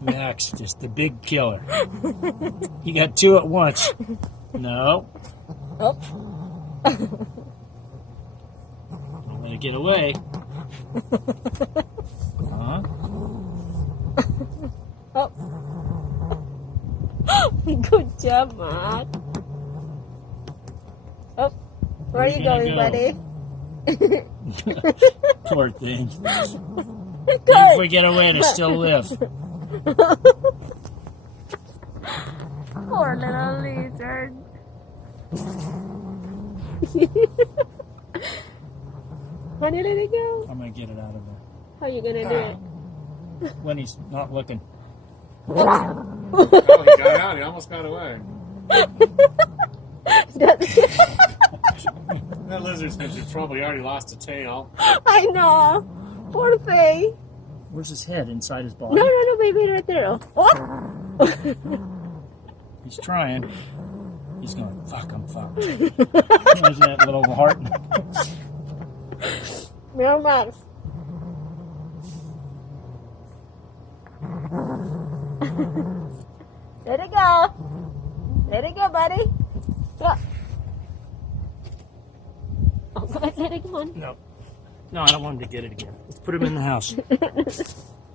Max, just the big killer. You got two at once. No. Oh. I'm gonna get away. Huh? Oh. Good job, Max. Oh, where are you going, buddy? Poor thing. Good. If we get away, to still live. Poor little lizard. Honey, let it go. I'm gonna get it out of there. How you gonna do it? When he's not looking. Oh, he got out. He almost got away. That lizard's been in trouble. He already lost a tail. I know. Poor thing. Where's his head? Inside his body? No, baby, right there. Oh. He's trying. He's going, fuck, I'm fucked. There's that little heart. No, Max. Let it go. Let it go, buddy. Go. Oh, go ahead, let it go on. No. No, I don't want him to get it again. Let's put him in the house.